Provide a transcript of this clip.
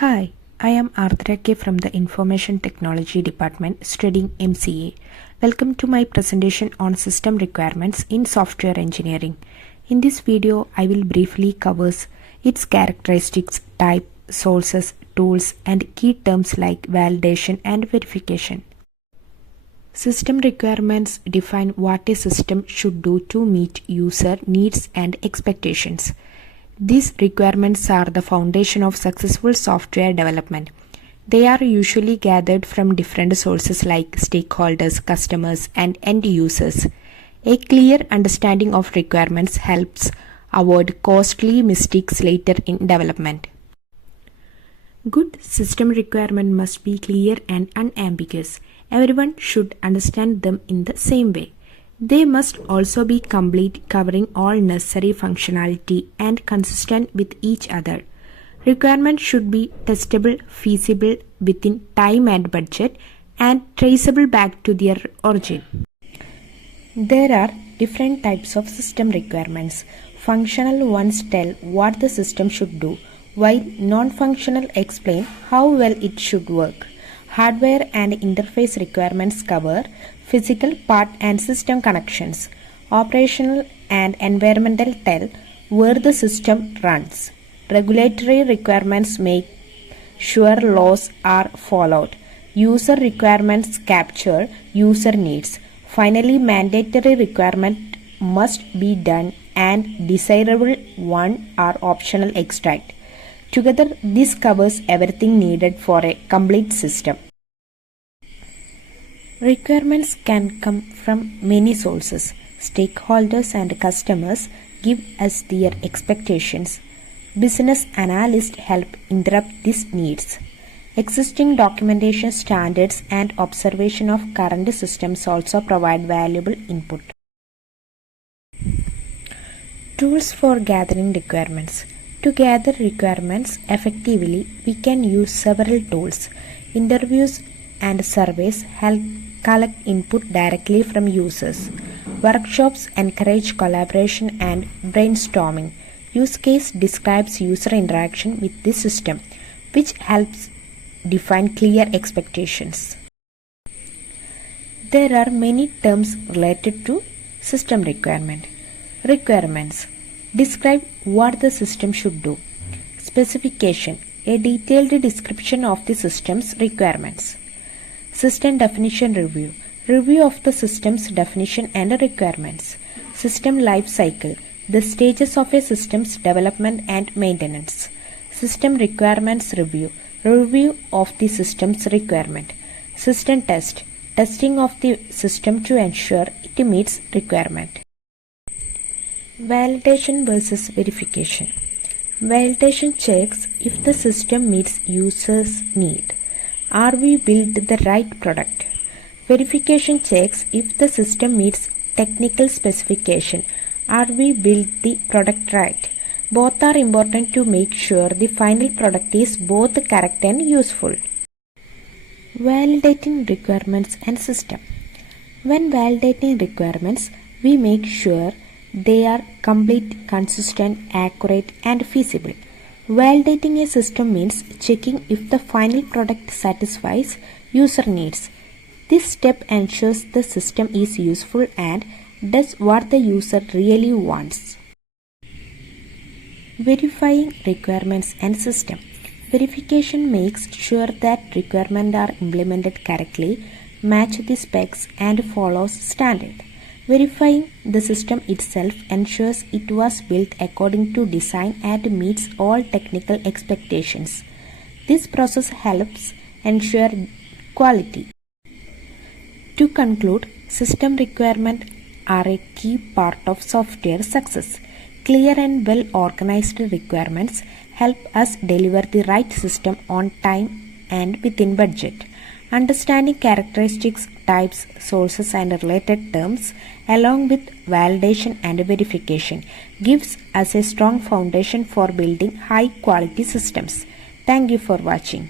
Hi, I am Ardra from the Information Technology Department studying MCA. Welcome to my presentation on system requirements in software engineering. In this video, I will briefly cover its characteristics, type, sources, tools, and key terms like validation and verification. System requirements define what a system should do to meet user needs and expectations. These requirements are the foundation of successful software development. They are usually gathered from different sources like stakeholders, customers, and end users. A clear understanding of requirements helps avoid costly mistakes later in development. Good system requirement must be clear and unambiguous. Everyone should understand them in the same way. They must also be complete, covering all necessary functionality and consistent with each other. Requirements should be testable, feasible within time and budget, and traceable back to their origin. There are different types of system requirements. Functional ones tell what the system should do, while non-functional explain how well it should work. Hardware and interface requirements cover physical part and system connections. Operational and environmental tell where the system runs. Regulatory requirements make sure laws are followed. User requirements capture user needs. Finally, mandatory requirements must be done and desirable one are optional extract. Together, this covers everything needed for a complete system. Requirements can come from many sources. Stakeholders and customers give us their expectations. Business analysts help interrupt these needs. Existing documentation standards and observation of current systems also provide valuable input. Tools for gathering requirements. To gather requirements effectively, we can use several tools. Interviews and surveys help collect input directly from users. Workshops encourage collaboration and brainstorming. Use case describes user interaction with the system, which helps define clear expectations. There are many terms related to system requirement. Requirements describe what the system should do. Specification, a detailed description of the system's requirements. System definition review, review of the system's definition and requirements. System life cycle, the stages of a system's development and maintenance. System requirements review, review of the system's requirement. System test, testing of the system to ensure it meets requirement. Validation versus verification. Validation checks if the system meets users' need. Are we build the right product? Verification checks if the system meets technical specification. Are we build the product right? Both are important to make sure the final product is both correct and useful. Validating requirements and system. When validating requirements, we make sure they are complete, consistent, accurate, and feasible. Validating a system means checking if the final product satisfies user needs. This step ensures the system is useful and does what the user really wants. Verifying requirements and system. Verification makes sure that requirements are implemented correctly, match the specs, and follows standard. Verifying the system itself ensures it was built according to design and meets all technical expectations. This process helps ensure quality. To conclude, system requirements are a key part of software success. Clear and well organized requirements help us deliver the right system on time and within budget. Understanding characteristics, types, sources, and related terms, along with validation and verification, gives us a strong foundation for building high-quality systems. Thank you for watching.